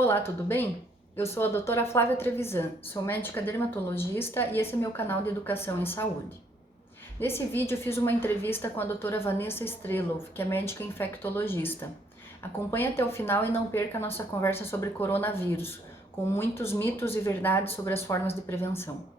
Olá, tudo bem? Eu sou a doutora Flávia Trevisan, sou médica dermatologista e esse é meu canal de educação em saúde. Nesse vídeo eu fiz uma entrevista com a doutora Vanessa Strelov, que é médica infectologista. Acompanhe até o final e não perca a nossa conversa sobre coronavírus, com muitos mitos e verdades sobre as formas de prevenção.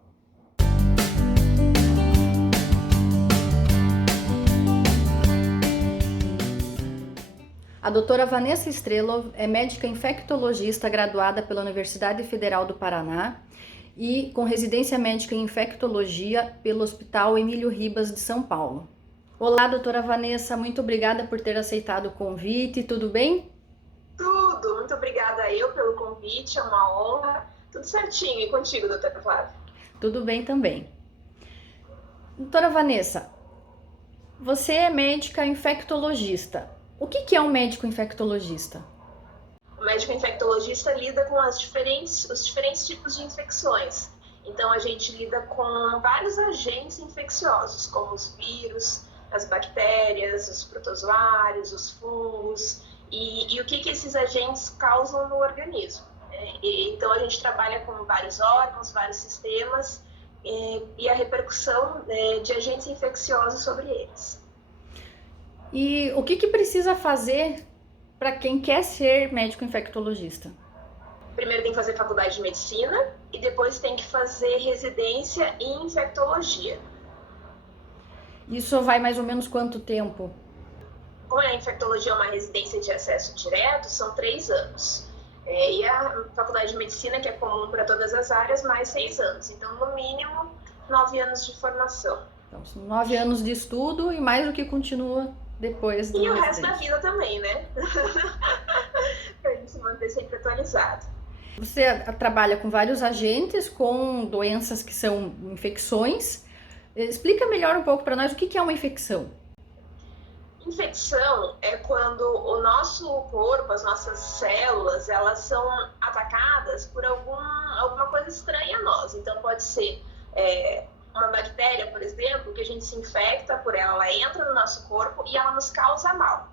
A doutora Vanessa Strelov é médica infectologista graduada pela Universidade Federal do Paraná e com residência médica em infectologia pelo Hospital Emílio Ribas de São Paulo. Olá, doutora Vanessa, muito obrigada por ter aceitado o convite, tudo bem? Tudo, muito obrigada eu pelo convite, é uma honra. Tudo certinho, e contigo, doutora Flávia? Tudo bem também. Doutora Vanessa, você é médica infectologista. O que é um médico infectologista? O médico infectologista lida com os diferentes tipos de infecções. Então, a gente lida com vários agentes infecciosos, como os vírus, as bactérias, os protozoários, os fungos, e o que esses agentes causam no organismo. Então, a gente trabalha com vários órgãos, vários sistemas, e a repercussão de agentes infecciosos sobre eles. E o que precisa fazer para quem quer ser médico infectologista? Primeiro tem que fazer faculdade de medicina e depois tem que fazer residência em infectologia. Isso vai mais ou menos quanto tempo? Como a infectologia é uma residência de acesso direto, são 3 anos. E a faculdade de medicina, que é comum para todas as áreas, mais 6 anos. Então, no mínimo, 9 anos de formação. Então, são 9 anos de estudo e mais o que continua depois do E o resto da residente. vida também, né? Para a gente se manter sempre atualizado. Você trabalha com vários agentes, com doenças que são infecções. Explica melhor um pouco para nós o que é uma infecção. Infecção é quando o nosso corpo, as nossas células, elas são atacadas por alguma coisa estranha a nós. Então, pode ser uma bactéria, por exemplo, que a gente se infecta por ela, ela entra no nosso corpo e ela nos causa mal.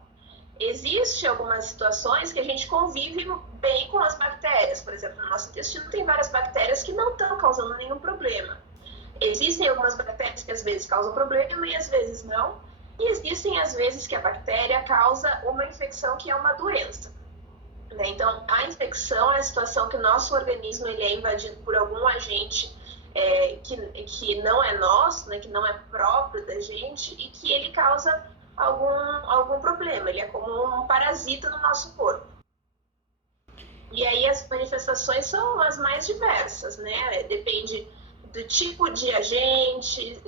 Existem algumas situações que a gente convive bem com as bactérias. Por exemplo, no nosso intestino tem várias bactérias que não estão causando nenhum problema. Existem algumas bactérias que às vezes causam problema e às vezes não. E existem às vezes que a bactéria causa uma infecção que é uma doença. Então, a infecção é a situação que o nosso organismo ele é invadido por algum agente que não é nosso, né, que não é próprio da gente e que ele causa algum problema. Ele é como um parasita no nosso corpo. E aí as manifestações são as mais diversas, né? Depende do tipo de agente,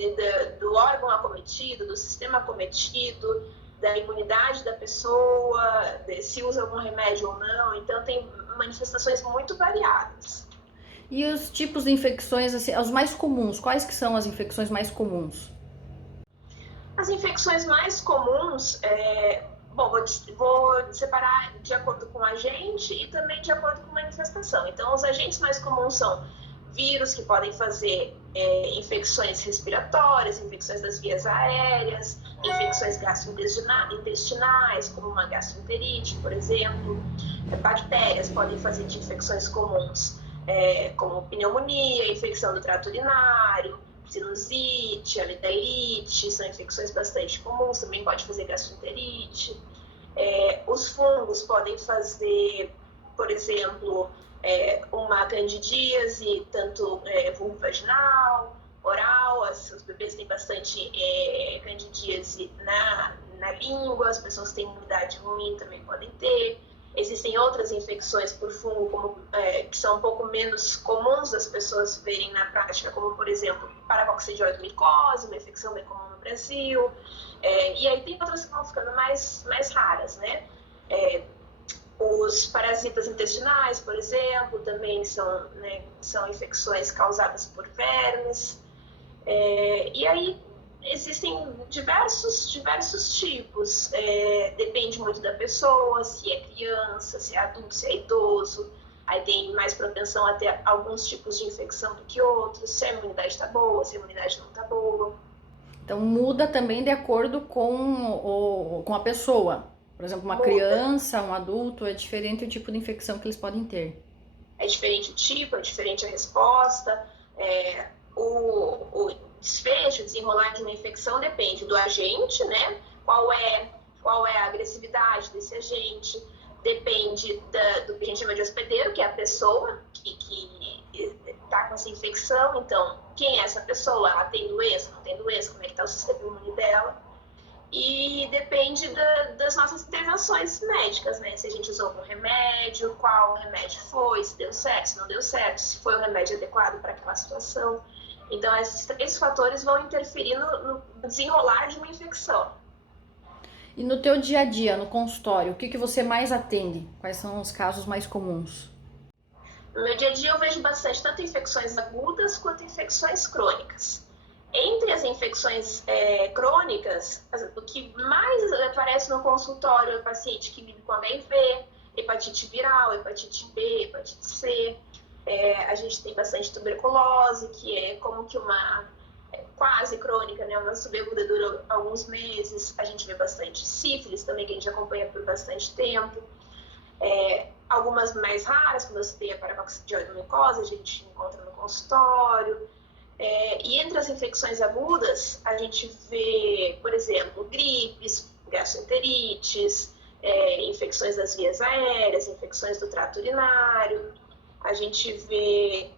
do órgão acometido, do sistema acometido, da imunidade da pessoa, se usa algum remédio ou não. Então, tem manifestações muito variadas. E os tipos de infecções, assim, os mais comuns, quais que são as infecções mais comuns? As infecções mais comuns, vou separar de acordo com o agente e também de acordo com a manifestação. Então, os agentes mais comuns são vírus que podem fazer infecções respiratórias, infecções das vias aéreas, infecções gastrointestinais, como uma gastroenterite, por exemplo. Bactérias podem fazer de infecções comuns, como pneumonia, infecção do trato urinário, sinusite, amidalite, são infecções bastante comuns, também pode fazer gastroenterite. Os fungos podem fazer, por exemplo, uma candidíase, tanto vulvovaginal, oral, os bebês têm bastante candidíase na língua, as pessoas que têm imunidade ruim também podem ter. Existem outras infecções por fungo que são um pouco menos comuns das pessoas verem na prática, como, por exemplo, paracoccidioide micose, uma infecção bem comum no Brasil. E aí tem outras que vão ficando mais raras, né? Os parasitas intestinais, por exemplo, também são infecções causadas por vermes. E aí existem diversos tipos, depende muito da pessoa, se é criança, se é adulto, se é idoso. Aí tem mais propensão a ter alguns tipos de infecção do que outros, se a imunidade está boa, se a imunidade não está boa. Então muda também de acordo com a pessoa. Por exemplo, uma Muda. criança, um adulto, é diferente o tipo de infecção que eles podem ter. É diferente o tipo, é diferente a resposta. O desfecho, desenrolar de uma infecção depende do agente, né? Qual é a agressividade desse agente, depende do que a gente chama de hospedeiro, que é a pessoa que está com essa infecção. Então, quem é essa pessoa? Ela tem doença, não tem doença? Como é que está o sistema imune dela? E depende das nossas intervenções médicas, né? Se a gente usou algum remédio, qual remédio foi, se deu certo, se não deu certo, se foi o remédio adequado para aquela situação. Então, esses 3 fatores vão interferir no desenrolar de uma infecção. E no teu dia a dia, no consultório, o que você mais atende? Quais são os casos mais comuns? No meu dia a dia eu vejo bastante tanto infecções agudas quanto infecções crônicas. Entre as infecções crônicas, o que mais aparece no consultório é o paciente que vive com HIV, hepatite viral, hepatite B, hepatite C. A gente tem bastante tuberculose, que é como que uma quase crônica, né? Uma subaguda dura alguns meses. A gente vê bastante sífilis também, que a gente acompanha por bastante tempo. Algumas mais raras, como eu citei a paracoxidiose micosa, a gente encontra no consultório. E entre as infecções agudas, a gente vê, por exemplo, gripes, gastroenterites, infecções das vias aéreas, infecções do trato urinário. A gente vê,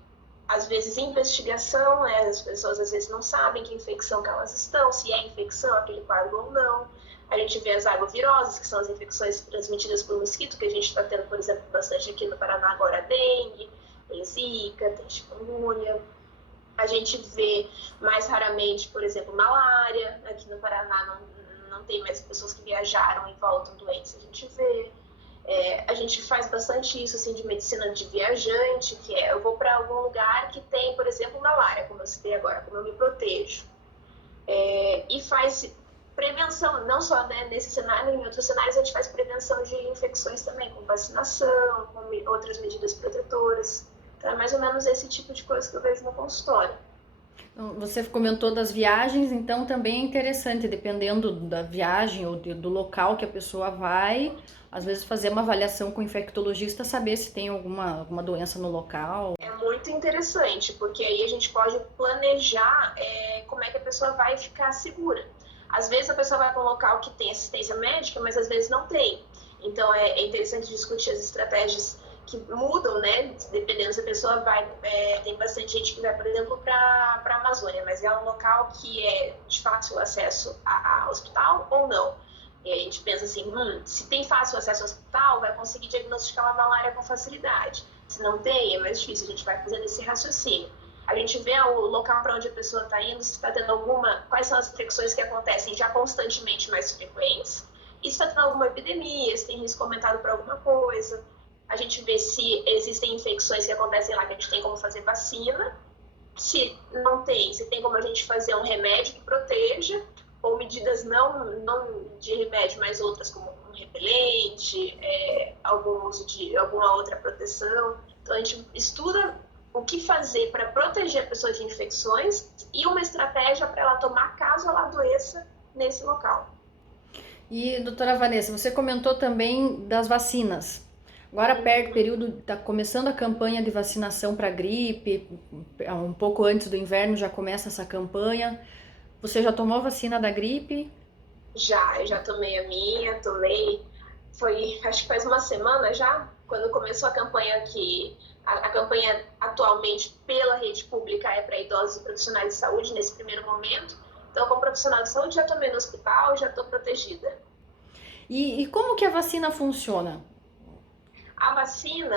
às vezes, investigação, né? As pessoas às vezes não sabem que infecção que elas estão, se é infecção aquele quadro ou não. A gente vê as arboviroses, que são as infecções transmitidas por mosquito, que a gente está tendo, por exemplo, bastante aqui no Paraná agora, a dengue, tem zika, tem chikungunya. A gente vê mais raramente, por exemplo, malária. Aqui no Paraná não tem mais pessoas que viajaram e voltam doentes, a gente vê. A gente faz bastante isso assim, de medicina de viajante, que é eu vou para algum lugar que tem, por exemplo, malária, como eu citei agora, como eu me protejo. E faz prevenção, não só né, nesse cenário, em outros cenários a gente faz prevenção de infecções também, com vacinação, com outras medidas protetoras. Então é mais ou menos esse tipo de coisa que eu vejo no consultório. Você comentou das viagens, então também é interessante, dependendo da viagem ou do local que a pessoa vai, às vezes fazer uma avaliação com o infectologista, saber se tem alguma doença no local. É muito interessante, porque aí a gente pode planejar como é que a pessoa vai ficar segura. Às vezes a pessoa vai para um local que tem assistência médica, mas às vezes não tem. Então é interessante discutir as estratégias que mudam, né? Dependendo se a pessoa vai. Tem bastante gente que vai, por exemplo, para a Amazônia, mas é um local que é de fácil acesso a hospital ou não. E aí a gente pensa assim, se tem fácil acesso ao hospital, vai conseguir diagnosticar uma malária com facilidade. Se não tem, é mais difícil, a gente vai fazendo esse raciocínio. A gente vê o local para onde a pessoa está indo, se está tendo quais são as infecções que acontecem já constantemente mais frequentes, e se está tendo alguma epidemia, se tem risco aumentado para alguma coisa. A gente vê se existem infecções que acontecem lá que a gente tem como fazer vacina, se não tem, se tem como a gente fazer um remédio que proteja, ou medidas não de remédio, mas outras como um repelente, algum uso de alguma outra proteção. Então a gente estuda o que fazer para proteger a pessoa de infecções e uma estratégia para ela tomar caso ela adoeça nesse local. E, doutora Vanessa, você comentou também das vacinas. Agora, perto do período, está começando a campanha de vacinação para gripe, um pouco antes do inverno já começa essa campanha. Você já tomou vacina da gripe? Eu já tomei a minha, acho que faz uma semana já, quando começou a campanha aqui. A campanha atualmente pela rede pública é para idosos e profissionais de saúde nesse primeiro momento. Então, como profissional de saúde, já tomei no hospital, já estou protegida. E como que a vacina funciona? A vacina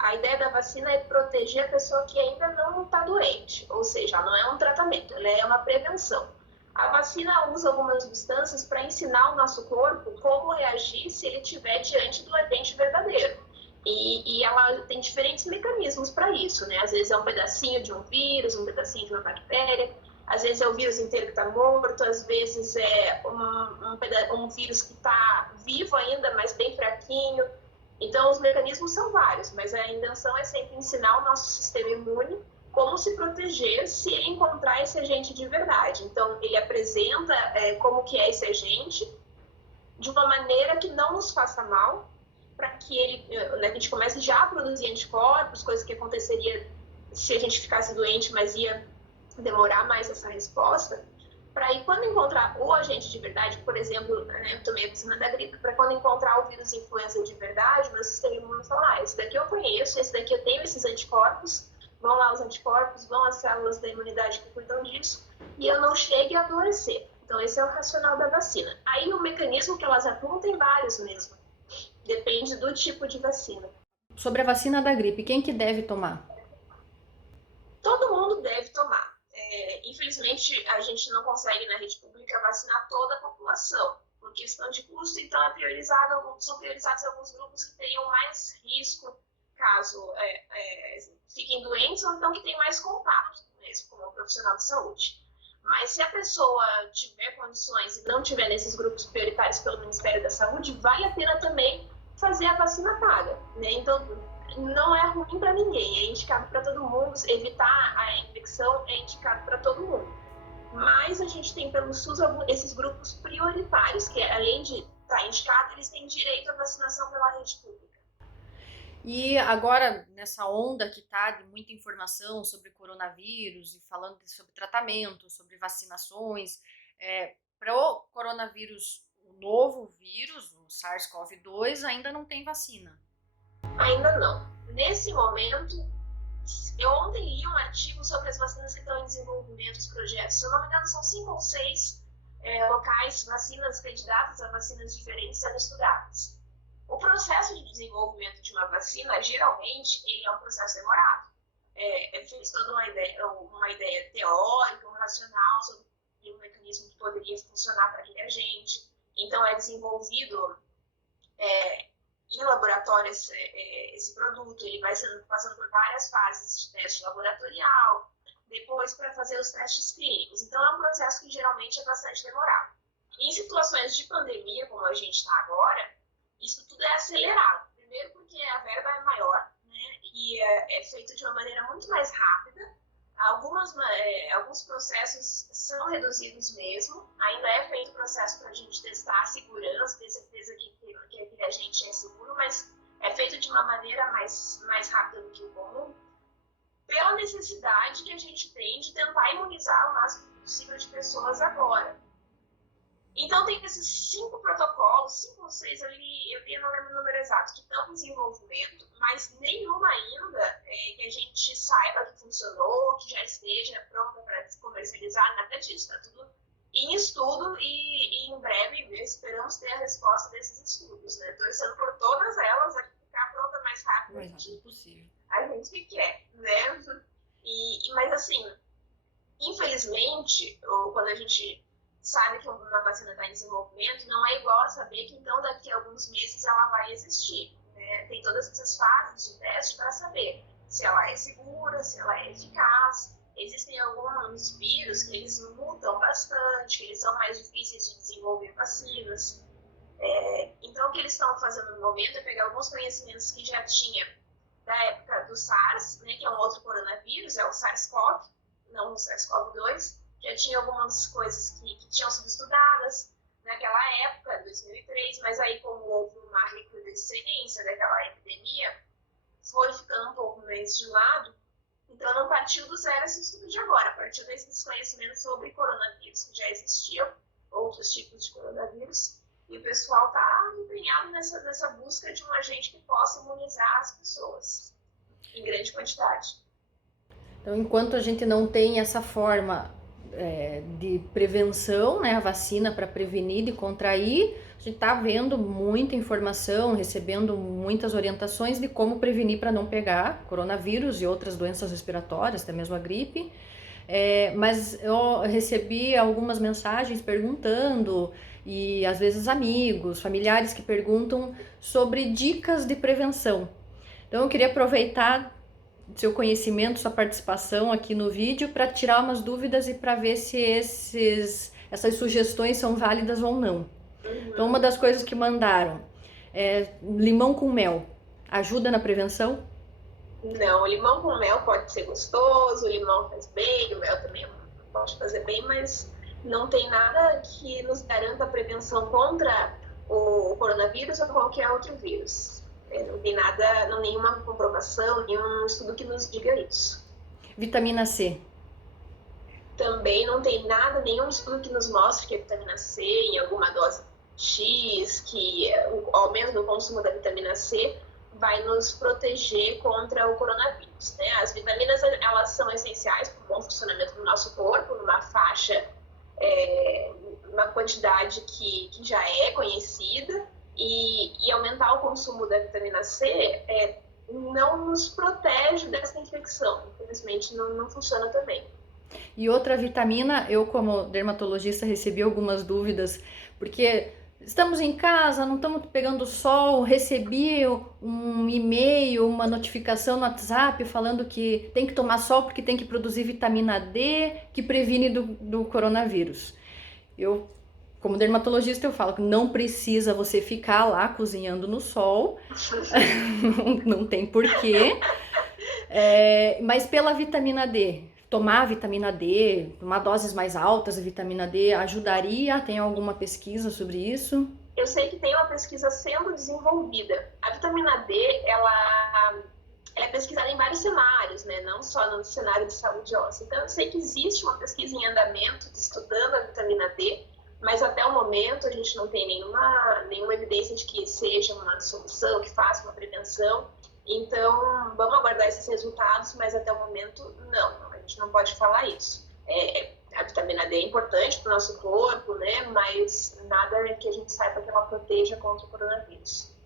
a ideia da vacina é proteger a pessoa que ainda não está doente, ou seja, não é um tratamento, ela é uma prevenção. A vacina usa algumas substâncias para ensinar o nosso corpo como reagir se ele estiver diante do agente verdadeiro. E ela tem diferentes mecanismos para isso, né? Às vezes é um pedacinho de um vírus, um pedacinho de uma bactéria, às vezes é o vírus inteiro que está morto, às vezes é um vírus que está vivo ainda, mas bem fraquinho. Então, os mecanismos são vários, mas a intenção é sempre ensinar o nosso sistema imune como se proteger se encontrar esse agente de verdade. Então, ele apresenta como que é esse agente de uma maneira que não nos faça mal, para que a gente comece já a produzir anticorpos, coisa que aconteceria se a gente ficasse doente, mas ia demorar mais essa resposta, para aí quando encontrar o agente de verdade, por exemplo, né, eu tomei a vacina da gripe, para quando encontrar o vírus influenza de verdade, meu sistema imune falar, esse daqui eu conheço, esse daqui eu tenho esses anticorpos, vão lá os anticorpos, vão as células da imunidade que cuidam disso, e eu não chegue a adoecer. Então esse é o racional da vacina. Aí o mecanismo que elas atuam tem vários mesmo, depende do tipo de vacina. Sobre a vacina da gripe, quem que deve tomar? Todo mundo deve tomar. Infelizmente, a gente não consegue na rede pública vacinar toda a população, por questão de custo, então são priorizados alguns grupos que teriam mais risco caso fiquem doentes ou então que tenham mais contato mesmo como profissional de saúde. Mas se a pessoa tiver condições e não tiver nesses grupos prioritários pelo Ministério da Saúde, vale a pena também fazer a vacina paga, né? Então, não é ruim para ninguém, é indicado para todo mundo, evitar a infecção é indicado para todo mundo. Mas a gente tem pelo SUS esses grupos prioritários, que além de estar indicado, eles têm direito à vacinação pela rede pública. E agora, nessa onda que está de muita informação sobre coronavírus e falando sobre tratamento, sobre vacinações, para o coronavírus, o novo vírus, o SARS-CoV-2, ainda não tem vacina. Ainda não. Nesse momento, eu ontem li um artigo sobre as vacinas que estão em desenvolvimento, os projetos. Se eu não me engano, são 5 ou 6 locais, vacinas candidatas a vacinas diferentes sendo estudadas. O processo de desenvolvimento de uma vacina, geralmente, ele é um processo demorado. É feita toda uma ideia teórica, um racional sobre um mecanismo que poderia funcionar para aquele agente. Então, é desenvolvido em laboratórios esse produto, ele vai passando por várias fases de teste laboratorial, depois para fazer os testes clínicos. Então, é um processo que geralmente é bastante demorado. Em situações de pandemia, como a gente está agora, isso tudo é acelerado. Primeiro porque a verba é maior, né, e é feito de uma maneira muito mais rápida. Alguns processos são reduzidos mesmo. Ainda é feito o processo para a gente testar a segurança, ter certeza que aquele agente é seguro, mas é feito de uma maneira mais rápida do que o comum, pela necessidade que a gente tem de tentar imunizar o máximo possível de pessoas agora. Então, tem esses 5 protocolos, 5 ou 6 ali, eu não lembro o número exato, que estão em desenvolvimento, mas nenhuma ainda que a gente saiba que funcionou, que já esteja pronta para se comercializar, nada disso. Está tudo em estudo e em breve esperamos ter a resposta desses estudos, né? Torcendo por todas elas a ficar pronta mais rápido mais rápido possível. A gente quer, né? Mas assim, infelizmente, quando a gente sabe que uma vacina está em desenvolvimento, não é igual a saber que então daqui a alguns meses ela vai existir, né? Tem todas essas fases de teste para saber se ela é segura, se ela é eficaz. Existem alguns vírus que eles mutam bastante, que eles são mais difíceis de desenvolver vacinas. Então o que eles estão fazendo no momento é pegar alguns conhecimentos que já tinha da época do SARS, né, que é um outro coronavírus, é o SARS-CoV, não o SARS-CoV-2. Já tinha algumas coisas que tinham sido estudadas naquela época, 2003, mas aí como houve uma recrudescência daquela epidemia, foi ficando um pouco mais de lado, então não partiu do zero esse estudo de agora, partiu desses conhecimentos sobre coronavírus que já existiam, outros tipos de coronavírus, e o pessoal está empenhado nessa busca de um agente que possa imunizar as pessoas em grande quantidade. Então, enquanto a gente não tem essa forma de prevenção, né, a vacina para prevenir de contrair, a gente está vendo muita informação, recebendo muitas orientações de como prevenir para não pegar coronavírus e outras doenças respiratórias, até mesmo a gripe. Mas eu recebi algumas mensagens perguntando, e às vezes amigos, familiares que perguntam sobre dicas de prevenção. Então eu queria aproveitar seu conhecimento, sua participação aqui no vídeo para tirar umas dúvidas e para ver se essas sugestões são válidas ou não. Então, uma das coisas que mandaram é limão com mel. Ajuda na prevenção? Não, o limão com mel pode ser gostoso, o limão faz bem, o mel também pode fazer bem, mas não tem nada que nos garanta a prevenção contra o coronavírus ou qualquer outro vírus. Não tem nada, não, nenhuma comprovação, nenhum estudo que nos diga isso. Vitamina C. Também não tem nada, nenhum estudo que nos mostre que a vitamina C, em alguma dose X, que o aumento do consumo da vitamina C vai nos proteger contra o coronavírus, né? As vitaminas, elas são essenciais para o bom funcionamento do nosso corpo, numa faixa, uma quantidade que já é conhecida, e aumentar o consumo da vitamina C não nos protege dessa infecção. Infelizmente, não funciona também. E outra vitamina, eu como dermatologista recebi algumas dúvidas, porque estamos em casa, não estamos pegando sol, recebi um e-mail, uma notificação no WhatsApp falando que tem que tomar sol porque tem que produzir vitamina D, que previne do coronavírus. Eu, como dermatologista, eu falo que não precisa você ficar lá cozinhando no sol, não tem porquê, mas pela vitamina D, tomar vitamina D, tomar doses mais altas de vitamina D ajudaria? Tem alguma pesquisa sobre isso? Eu sei que tem uma pesquisa sendo desenvolvida. A vitamina D, ela é pesquisada em vários cenários, né? Não só no cenário de saúde óssea. Então, eu sei que existe uma pesquisa em andamento estudando a vitamina D, mas até o momento a gente não tem nenhuma evidência de que seja uma solução, que faça uma prevenção. Então, vamos aguardar esses resultados, mas até o momento, não. A gente não pode falar isso. A vitamina D é importante para o nosso corpo, né? Mas nada que a gente saiba que ela proteja contra o coronavírus.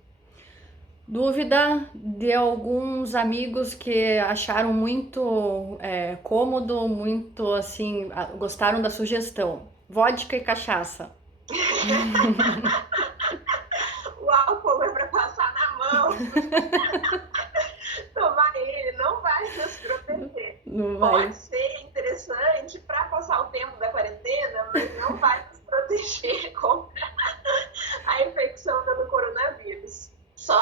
Dúvida de alguns amigos que acharam muito cômodo, muito assim, gostaram da sugestão. Vodka e cachaça. O álcool é para passar na mão. Tomar ele não vai nos proteger. Não vai. Pode ser interessante para passar o tempo da quarentena, mas não vai nos proteger contra a infecção pelo coronavírus. Só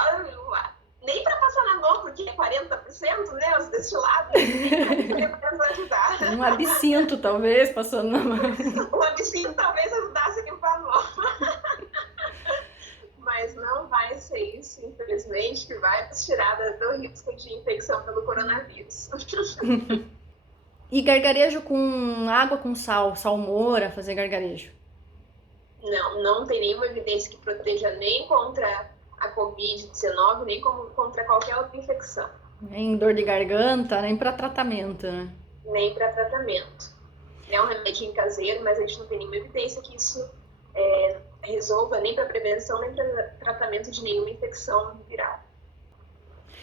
nem para passar na mão, porque é 40%, né? Os destilados, nem para nos ajudar. Um absinto, talvez, passando na mão. Um absinto talvez ajudasse a limpar a mão. Mas não vai ser isso, infelizmente, que vai nos tirar do risco de infecção pelo coronavírus. E gargarejo com água com sal, salmoura, fazer gargarejo? Não tem nenhuma evidência que proteja nem contra a Covid-19, nem contra qualquer outra infecção. Nem dor de garganta, nem para tratamento, né? Nem para tratamento. É um remédio caseiro, mas a gente não tem nenhuma evidência que isso resolva nem para prevenção, nem para tratamento de nenhuma infecção viral.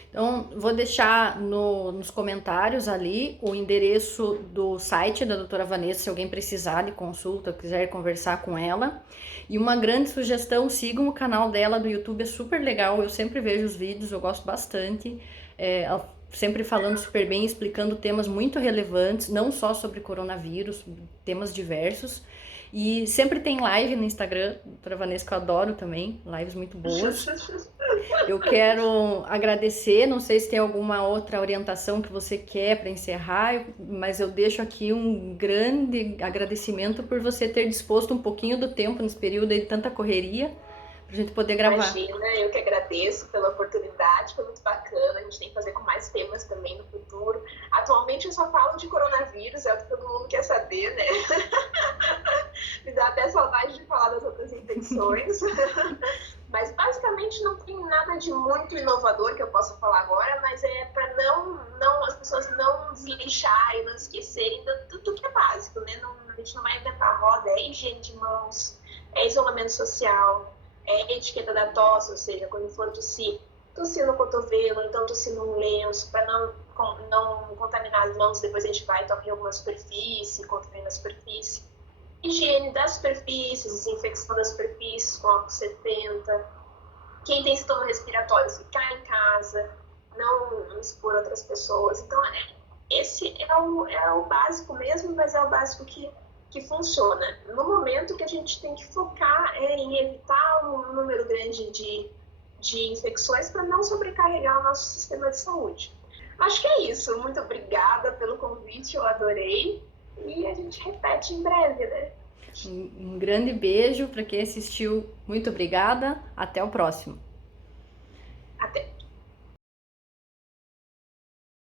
Então, vou deixar nos comentários ali o endereço do site da doutora Vanessa, se alguém precisar de consulta, quiser conversar com ela. E uma grande sugestão, sigam o canal dela do YouTube, é super legal, eu sempre vejo os vídeos, eu gosto bastante. Ela sempre falando super bem, explicando temas muito relevantes, não só sobre coronavírus, temas diversos. E sempre tem live no Instagram, doutora Vanessa, que eu adoro também, lives muito boas. Eu quero agradecer, não sei se tem alguma outra orientação que você quer para encerrar, mas eu deixo aqui um grande agradecimento por você ter disposto um pouquinho do tempo nesse período aí de tanta correria, pra gente poder gravar. Imagina, eu que agradeço pela oportunidade, foi muito bacana, a gente tem que fazer com mais temas também no futuro. Atualmente eu só falo de coronavírus, é o que todo mundo quer saber, né? Me dá até saudade de falar das outras infecções. Mas basicamente não tem nada de muito inovador que eu possa falar agora, mas é para as pessoas não desleixarem, não esquecerem do que é básico, né? A gente não vai inventar roda, é higiene de mãos, é isolamento social, é etiqueta da tosse, ou seja, quando for tossir no cotovelo, então tossir num lenço, para não contaminar as mãos, depois a gente vai e toca em alguma superfície, contamina a superfície. Higiene das superfícies, desinfecção das superfícies com álcool 70. Quem tem sintoma respiratório, ficar em casa, não expor outras pessoas. Então, esse é o básico mesmo, mas é o básico que funciona. No momento que a gente tem que focar em evitar um número grande de infecções para não sobrecarregar o nosso sistema de saúde. Acho que é isso. Muito obrigada pelo convite, eu adorei. E a gente repete em breve, né? Um grande beijo para quem assistiu. Muito obrigada. Até o próximo.